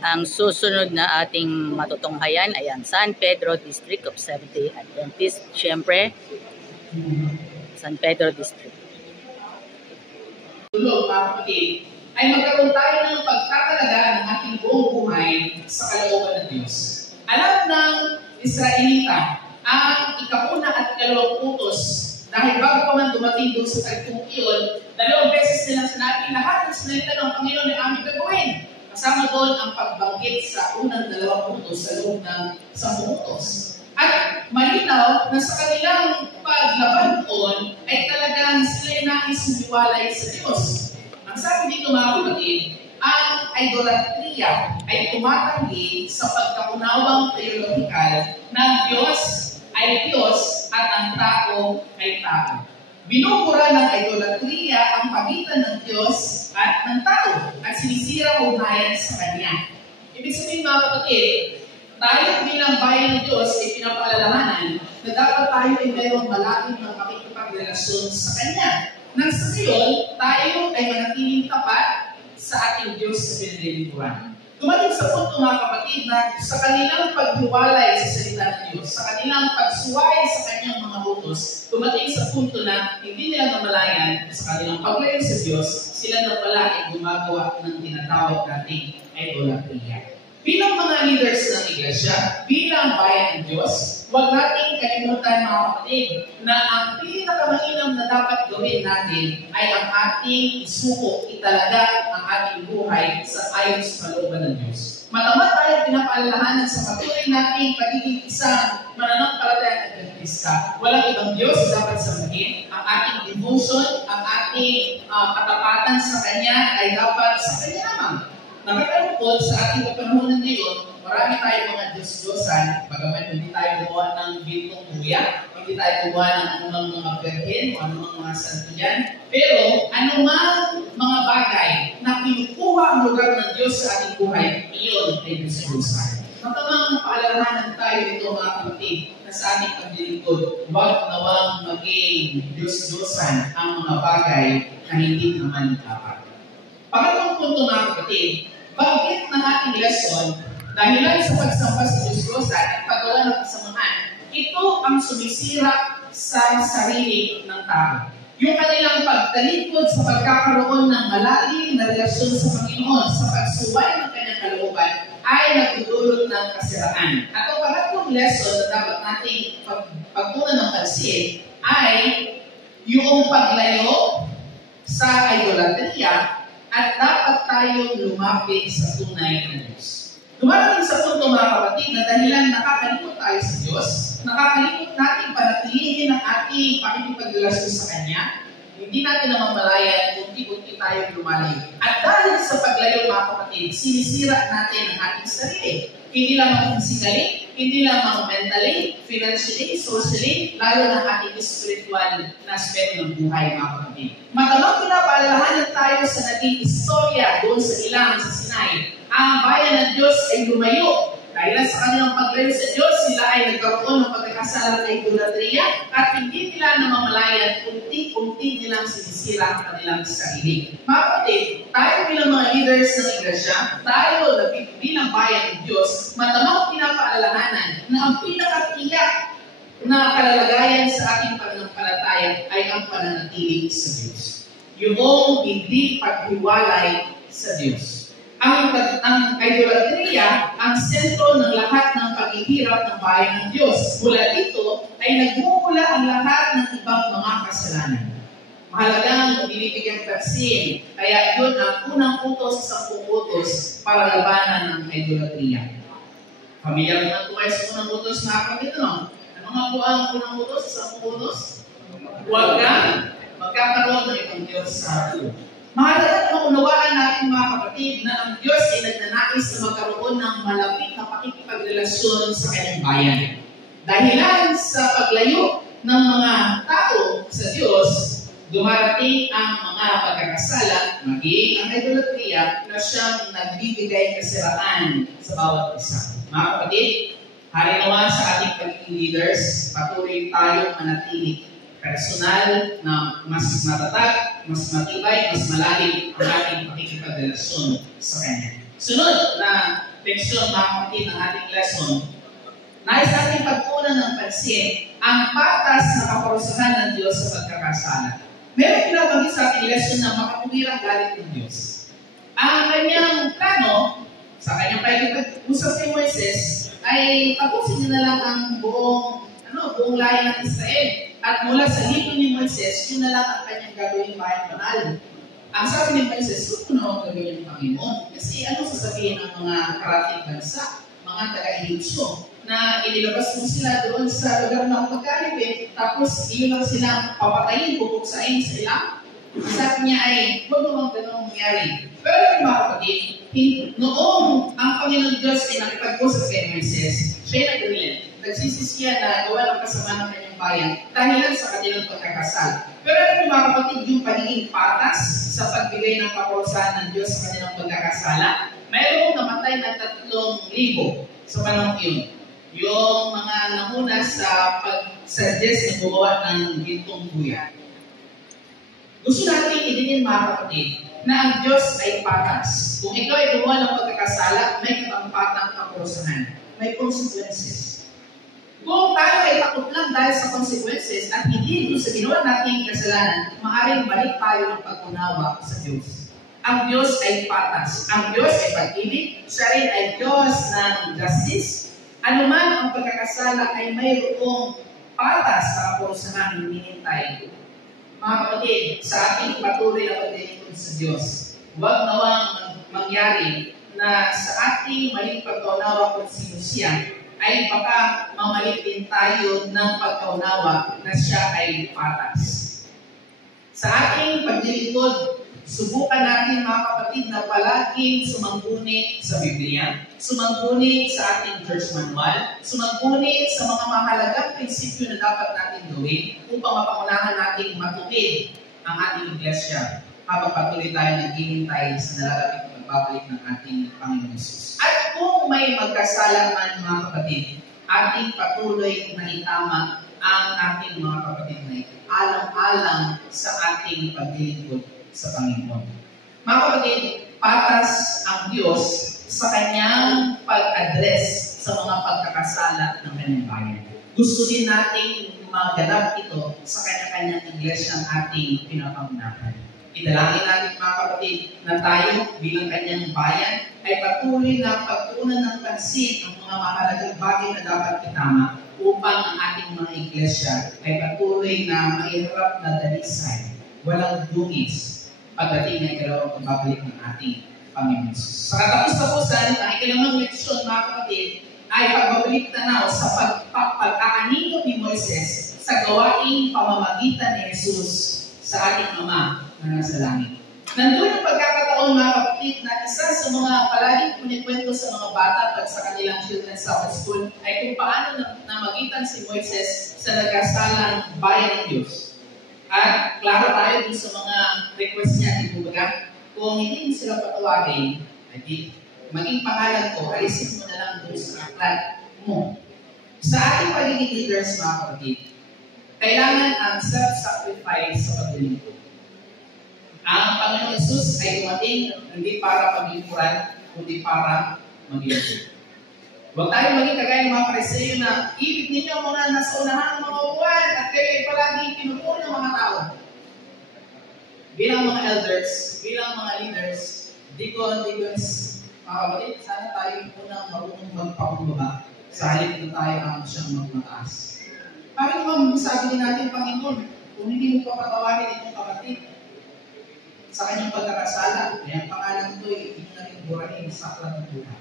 Ang susunod na ating matutunghayan ay ang San Pedro District of Seventh-day Adventist. Siyempre, San Pedro District. Mga kapatid, ay magkaroon tayo ng pagtatalaga ng ating buong buhay sa kalooban ng Diyos. Alam ng Israelita ang ikauna at ikalawang utos dahil bago pa man dumating doon sa tagpong iyon, 2 beses nilang sinabi lahat ng sinalita ng Panginoon ay aming gagawin. Kasama doon ang pagbanggit sa unang 2 utos sa loob ng 10 utos. At malinaw na sa kanilang paglaban doon ay talagang sila ay nais humiwalay sa Diyos. Ang sabi dito mga kapatid, ang idolatria ay tumatanggi sa pagkaunawang theological na Diyos ay Diyos at ang tao ay tao. Binubura ng idolatria ang pagitan ng Diyos at ng tao at sinisira ang ugnayan sa Kanya. Ibig sabihin mga kapatid, tayo bilang bayan ng Diyos ay pinapaalalahanan na dapat tayo ay mayroong malaking ng pakikipagrelasyon sa Kanya. Nang sa gayon, tayo ay manatiling tapat sa ating Diyos sa pinaliliguan. Dumating sa punto mga kapatid na sa kanilang paghiwalay sa salita ng Diyos, sa kanilang pagsuway sa kanyang mga utos, dumating sa punto na hindi nila namalayan sa kanilang paglayo sa Diyos, sila na pala ay gumagawa ng tinatawag nating idolatria. Bilang mga leaders ng iglesia, bilang bayan ng Diyos, huwag nating kalimutan mga kapatid na ang pinakamainam na dapat gawin natin ay ang ating isuko, italaga ang ating buhay sa ayon sa kalooban ng Diyos. Matamat tayo pinapaalalahanan sa patuloy nating pagiging isang mananampalatayang Adventista. Walang ibang Diyos dapat sambahin. Ang ating devotion, ang ating katapatan sa Kanya ay dapat sa Kanya lamang. Nakakalungkot sa ating kapanahonan ngayon, marami tayong mga Diyos-Diyosan, bagaman hindi tayo gumawa ng bintong tuya, hindi tayo gumawa ng anumang mga berhen o anumang mga santo yan, pero anumang mga bagay na kinukuha ang lugar ng Diyos sa ating buhay, iyon ay Diyos-Diyosan. Matamang paalalahanan tayo dito mga kapatid na sa ating paglilingkod, huwag nawang maging Diyos-Diyosan ang mga bagay na hindi naman dapat. Pangatlong punto mga kapatid, bakit ng ating lesson, dahilan sa pagsamba sa Diyos-Diyosan at paggawa ng kasamahan, ito ang sumisira sa sarili ng tao. Yung kanilang pagtalikod sa pagkakaroon ng malalim na relasyon sa Panginoon sa pagsuway ng kanyang kalooban ay nagdudulot ng kasiraan. At ang pangatlong lesson na dapat nating pagtunan ng pansin ay yung paglayo sa idolatria at dapat tayong lumapit sa tunay na Diyos. Dumarating sa punto mga kapatid na dahilan nakakalimot tayo sa Diyos, nakakalimot natin panatilihin ang ating pakikipagrelasyon sa Kanya, hindi natin namamalayan, unti-unti tayong lumalayo. At dahil sa paglayo mga kapatid, sinisira natin ang ating sarili. Hindi lamang physically, hindi lamang mentally, financially, socially, lalo na ating spiritual na aspeto ng buhay mga kapatid. Matamang pinapaalalahanan tayo sa naging istorya doon sa ilang sa Sinai. Ang bayan ng Diyos ay lumayo. Dahil sa kanilang paglayo sa Diyos, sila ay nagkaroon ng pagkakasala ng idolatria at hindi nila namamalayan, unti-unti nilang sinisira ang kanilang sarili. Mga kapatid, tayo bilang mga leaders ng iglesia, tayo bilang bayan ng Diyos, matamang pinapaalalahanan na ang pinakatiyak na kalalagayan sa ating pananampalataya ay ang pananatili sa Diyos. Yung hindi paghiwalay sa Diyos. Ang idolatria ang sentro ng lahat ng paghihirap ng bayan ng Diyos. Mula dito ay nagmumula ang lahat ng ibang mga kasalanan. Mahalagang binibigyan pansin, kaya yun ang unang utos sa 10 utos para labanan ng idolatria. Pamilyar na ito kayo sa unang utos na kapatid, no? Ano nga po ang unang utos sa 10 utos? Huwag kang magkakaroon ng ibang Diyos sa iyo. Mahalaga na unawaan natin mga kapatid na ang Diyos ay nagnanais na magkaroon ng malapit na pakikipagrelasyon sa kanyang bayan. Dahilan sa paglayo ng mga tao sa Diyos, dumarating ang mga pagkakasala, maging ang idolatria na siyang nagbibigay kasiraan sa bawat isa. Mga kapatid, hari naman sa ating pagiging leaders, patuloy tayong manatili personal na mas matatag, mas matibay, mas malalim ang ating pakikipagrelasyon sa Kanya. Sunod na leksyon, mga kapatid, ng ating lesson, nais natin pagkunan ng pansin ang patas na kaparusahan ng Diyos sa pagkakasala. Meron pinabanggit sa ating lesson na makatuwirang galit ng Diyos. Ang kanyang plano, sa kanyang pag-usap ni Moises, ay tapusin niya na lang ang buong lahi ng Israel. At mula sa libro ni Moises, yun na lang ang kanyang gagawin bayan banal. Ang sabi ni Moises, huwag na akong gawin ng Panginoon. Kasi ano sasabihin ng mga karating bansa, mga taga-Egyptyo, na inilabas mo sila doon sa lugar ng pagkalipin, tapos iyon lang silang papatayin, pupuksain sa ilang. Ang sabi niya ay, huwag naman ganun mangyari. Pero mga kapatid, noong ang Panginoon Diyos ay nakipag-usap kay Moises, siya nag-relent. Nagsisisiya na gawa ng kasama ng kanyang bayan dahilan sa kanilang pagkakasal. Pero mga kapatid, yung pagiging patas sa pagbigay ng kaparusahan ng Diyos sa kanilang pagkakasala, mayroong namatay na 3,000 sa panahon yun. Yung mga namuna sa pag-suggest na gumawa ng gintong buya. Gusto natin idinin mga kapatid na ang Diyos ay patas. Kung ikaw ay gumawa ng pagkakasala, may katampatang kaparusahan. May consequences. Kung tayo ay takot lang dahil sa consequences at hindi doon sa ginawa nating kasalanan, maaaring balik tayo ng pag-unawa sa Diyos. Ang Diyos ay patas. Ang Diyos ay pag-ibig. Siya rin ay Diyos ng justice. Anuman ang pagkakasala ay mayroong patas sa kaparusahan ng hinihintay. Mga kapatid, sa ating patuloy na paglilingkod sa Diyos, huwag nawang mangyari na sa ating maling pagkaunawa kung sino siya, ay baka mamalik din tayo ng pagkaunawa na siya ay patas. Sa ating paglilingkod, subukan natin mga kapatid na palaging sumangguni sa Biblia, sumangguni sa ating church manual, sumangguni sa mga mahalagang prinsipyo na dapat natin gawin upang mapangunahan natin matuwid ang ating iglesia habang patuloy tayo naghihintay sa nalalapit na pagbabalik ng ating Panginoon Jesus. At kung may magkasala man mga kapatid, ating patuloy na itama ang ating mga kapatid na ito, alang-alang sa ating paglilingkod sa Panginoon. Mga kapatid, patas ang Diyos sa kanyang pag-address sa mga pagkakasala ng kanyang bayan. Gusto din natin maganap ito sa kanya-kanyang iglesia ang ating pinapangunahan. Idalangin natin mga kapatid na tayo bilang kanyang bayan ay patuloy na pagtuunan ng pansin ang mga mahalagang bagay na dapat itama upang ang ating mga iglesia ay patuloy na maiharap na dalisay, walang dungis, pagdating na ikalawang pagbabalik ng ating Panginoon Jesus. Sa katapos-tapusan, ang ikalimang leksyon mga kapatid ay pagbabalik tanaw sa pag-aanino ni Moises sa gawaing pamamagitan ni Jesus sa ating Ama na nasa langit. Nandun ang pagkakataon mga kapatid na isa sa mga palaging kunikwento sa mga bata at sa kanilang children's Sabbath school ay kung paano namagitan si Moises sa nagkasalang bayan ng Diyos. At klaro tayo dun sa mga request niya, ibubaga, kung hindi mo sila patawagin, maging pangalan ko, alisin mo na lang dun sa aklat mo. Sa ating pagiging leaders mga kapatid, kailangan ang self-sacrifice sa paglilingkod. Ang Panginoon Jesus ay dumating hindi para paglingkuran, kundi para maglingkod. Huwag tayo maging kagaya ng mga Pariseo na ibig ninyo ang mga nasa unahan ng mga upuan at kayo ay palagi pinupuro ng mga tao. Bilang mga elders, bilang mga leaders, deacons, mga kapatid, sana tayo unang marunong magpakumbaba sa halip na tayo ang siyang magmataas. Paano kung sabi din natin, Panginoon, kung hindi mo papatawarin itong kapatid sa kanyang pagkakasala, ay ang pangalan ko ay hindi na rin burahin sa aklat ng buhay.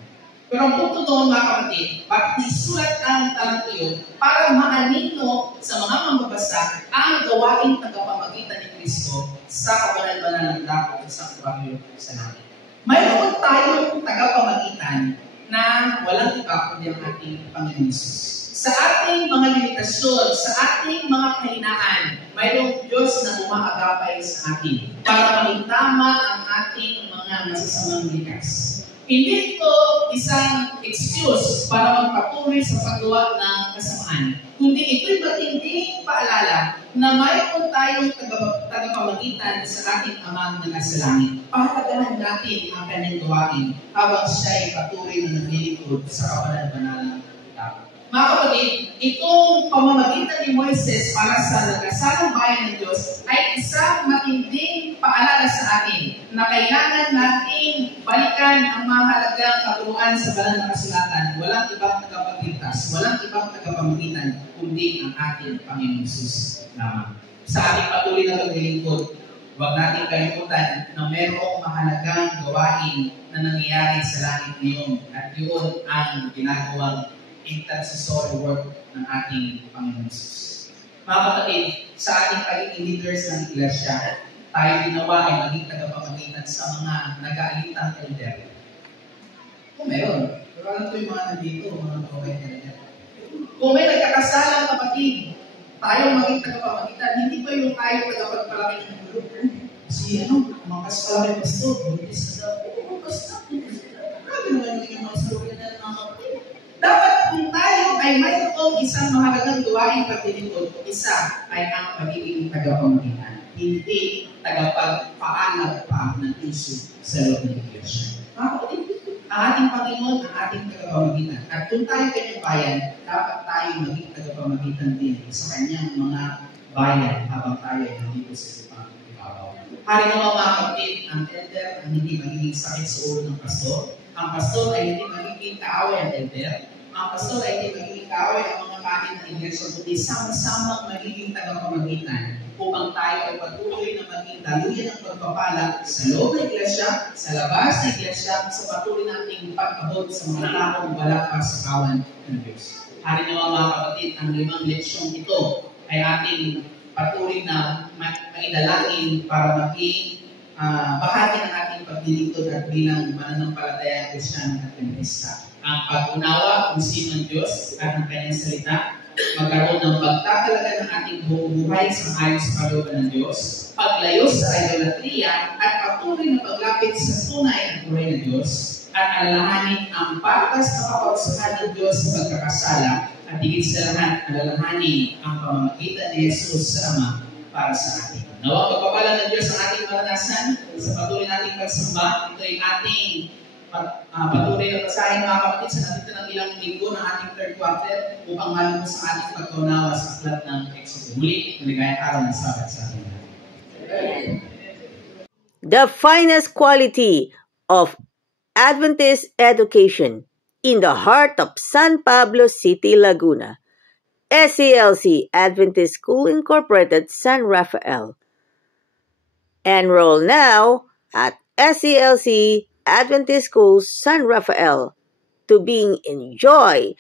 Pero ang punto doon mga kapatid, bakit isulat ang talang iyon para maanino sa mga mambabasa ang gawaing tagapamagitan ni Kristo sa kabanal-banal ng dapat sa sanktuaryo sa langit. Mayroon tayong tagapamagitan na walang iba kundi ang ating Panginoon Jesus. Sa ating mga limitasyon, sa ating mga kahinaan, mayroong Diyos na umaagapay sa atin para maging tama ang ating mga masasamang likas. Hindi ito isang excuse para magpatuloy sa paggawa ng kasamaan. kundi ito'y matinding paalala na mayroon tayong tagapamagitan sa ating Amang na nasa langit. Pahalagahan natin ang kanyang gawain habang siya'y patuloy na naglilingkod sa kabalan-banalang tao. Mga kapatid, itong pamamagitan ni Moises para sa nagkasalang bayan ng Diyos ay isang matinding paalala sa atin na kailangan nating balikan ang mahalagang katuruan sa banal na kasulatan. Walang ibang tagapagligtas, walang ibang tagapamagitan, kundi ang ating Panginoon Hesus lamang. Sa ating patuloy na paglilingkod, huwag natin kalimutan na mayroong mahalagang gawain na nangyayari sa langit ngayon at yun ang ginagawang intercessory work ng ating Panginoon Hesus. Mga kapatid, sa ating pagiging leaders ng iglesia, tayo ginawa ay maging tagapamagitan sa mga nag-aalitang elder. Kung meron, pero alam ko yung mga nandito, mga nag-aalitang elder. Kung may nagkakasalang kapatid, tayo maging tagapamagitan, hindi pa yung tayo tagapagpalaki ng gulo. Kasi mga kaspalaki pastor, buntis na daw, basta, grabe naman yung mga salukin na mga kapatid. Dapat kung tayo ay mayroong isang mahalagang gawain paglilingkod, isa ay ang pagiging tagapamagitan, hindi tagapagpaalam pa ng isu sa loob ng iglesia. Ang ating Panginoon, ang ating tagapamagitan. At kung tayo kanyang bayan, dapat tayo maging tagapamagitan din sa kanyang mga bayan habang tayo ay nandito sa ibang ibabaw. Hari naman mga kapatid, ang elder ang hindi magiging sakit sa ulo ng pastor. Ang pastor ay hindi magiging kaaway ang elder. Ang pastor ay hindi magiging kaaway ang mga kanin ng iglesia, kundi sama-samang magiging tagapamagitan upang tayo ay patuloy na maging daluyan ng pagpapala sa loob ng iglesia, sa labas ng iglesia, sa patuloy nating pag-abot sa mga taong wala pa sa kawan ng Diyos. Hari naman mga kapatid, ang 5 leksyon ito ay ating patuloy na maidalangin para maging bahagi ng ating paglilingkod at bilang mananampalatayang Kristiyano at Adventista. Ang pag-unawa kung sino ang Diyos at ang kanyang salita, magkaroon ng pagtatalaga ng ating buong buhay sa ayon sa kalooban ng Diyos, paglayo sa idolatria at patuloy na paglapit sa tunay at buhay ng Diyos, at alalahanin ang patas na kapausahan ng Diyos sa pagkakasala at higit sa lahat alalahanin ang pamamagitan ni Jesus sa Ama para sa atin. Nawang pagpapala ng Diyos ang ating maranasan sa patuloy nating pagsamba. Ito ay ating patuloy na basahin mga kapatid sa natin ng ilang linggo ng ating third quarter upang malamo sa ating pagkaunawa sa aklat ng Exodus. Muli, maligayang araw ng Sabat sa atin. The finest quality of Adventist education in the heart of San Pablo City, Laguna. SCLC Adventist School Incorporated, San Rafael. Enroll now at SCLC Adventist School, San Rafael, to enjoy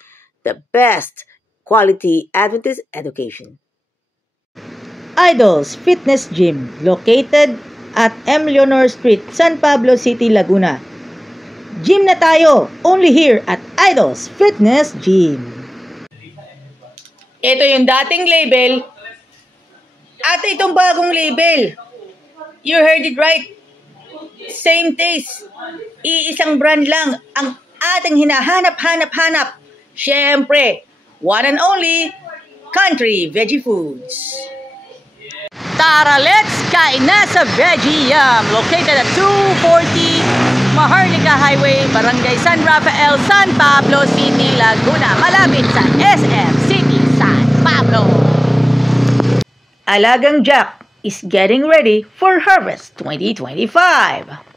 the best quality Adventist education. Idols Fitness Gym, located at M. Leonor Street, San Pablo City, Laguna. Gym na tayo, only here at Idols Fitness Gym. Ito yung dating label at itong bagong label. You heard it right. Same taste. Iisang brand lang ang ating hinahanap-hanap-hanap. Siyempre, one and only Country Veggie Foods. Tara, let's kain na sa Veggie Yum, located at 240 Maharlika Highway, Barangay San Rafael, San Pablo City, Laguna, malapit sa SM City, San Pablo. Alagang Jack is getting ready for Harvest 2025.